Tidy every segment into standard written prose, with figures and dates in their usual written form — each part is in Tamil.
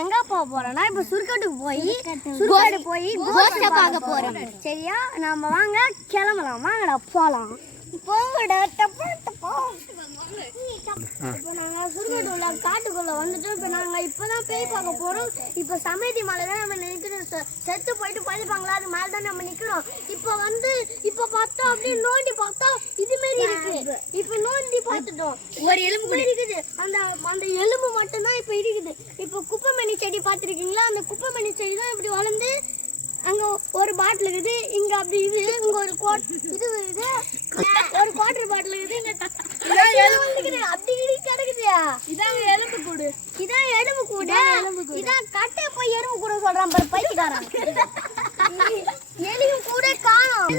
எங்க போக போறோம்னா இப்ப சுருக்கட்டுக்கு போய் கோஸ்ட பார்க்க போறோம். சரியா? நாம வாங்க கிளம்பலாம். வாங்கடா போலாம். போங்கடா இப்போ நாங்க சுருக்கட்டு உள்ள காட்டுக்குள்ள வந்துட்டோம். இப்போ நாங்க இப்பதான் பேய் பார்க்க போறோம். இப்போ சமேதி மலை தான் நம்ம நிக்கிறோம். செத்து போயிட்டு பதிப்பாங்களா அது மேல தான் நம்ம நிக்கிறோம். இப்போ பார்த்தா அப்படியே நோண்டி பார்த்தா இது மாதிரி இருக்கு. இப்போ நோண்டி பார்த்துட்டோம். ஒரு எலும்பு இருக்குது. அந்த எலும்பு மட்டும் தான் இப்போ இருக்குது. இப்போ குப்பைமணி செடி பார்த்துருக்கீங்களா? அந்த குப்பைமணி செடி தான் இப்படி வளர்ந்து அங்க ஒரு பாட்டில் இருக்குது. இங்க அப்படி இது இங்க ஒரு இது இருக்குது. ஒரு குவார்டர் பாட்டில் இருக்குது. இங்க அப்படி கிடக்குது. இதான் எலும்பு கூடு. இதான் கட்டை போய் எலும்பு கூட சொல்றான் பாரு பைத்தியக்காரன். எலும்பு கூட காணோம்.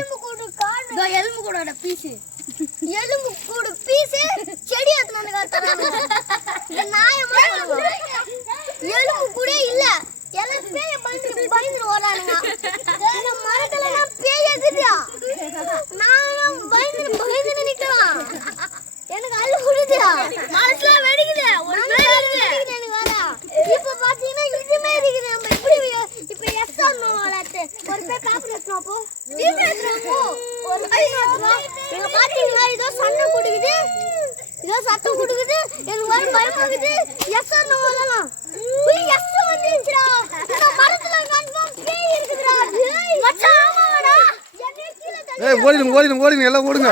எலும்பு கூடோட பீஸ். எலும்பு கூடு பீஸ் செடி எடுத்து வந்து காட்டுறாங்க. இந்த நாயமா எலும்பு கூட இல்ல. எல்லாம் பேய பயந்து ஓடானுங்க. மரத்துல பேய் எதிரியா நானும் பயந்து நிக்கலாம். எனக்கு அள்ளு குடுதுடா. மனசுல வெடிக்குது. எனக்கு வரா. இப்ப பாத்தீங்கன்னா இதுமே இருக்குது. நம்ம இப்ப எஸ் ஆனோலட்டு ஒரு பேப்பர் எடுத்துறோம். போ பேப்பர் எடுத்துறோம். ஒரு பையன் எடுத்துறோம். நீங்க பாத்தீங்களா? இதோ சண்டை குடுக்குது. இதோ சத்தம் குடுக்குது. எனக்கு வர பயமாகுது. S ஆனோலலாம் S வந்துச்சுடா. இந்த மரத்துல கன்ஃபார்ம் பேய் இருக்குதுடா. மச்சான் ஆமாடா. என்ன கீழ ஓடிடுங்க எல்லாம் ஓடுங்க.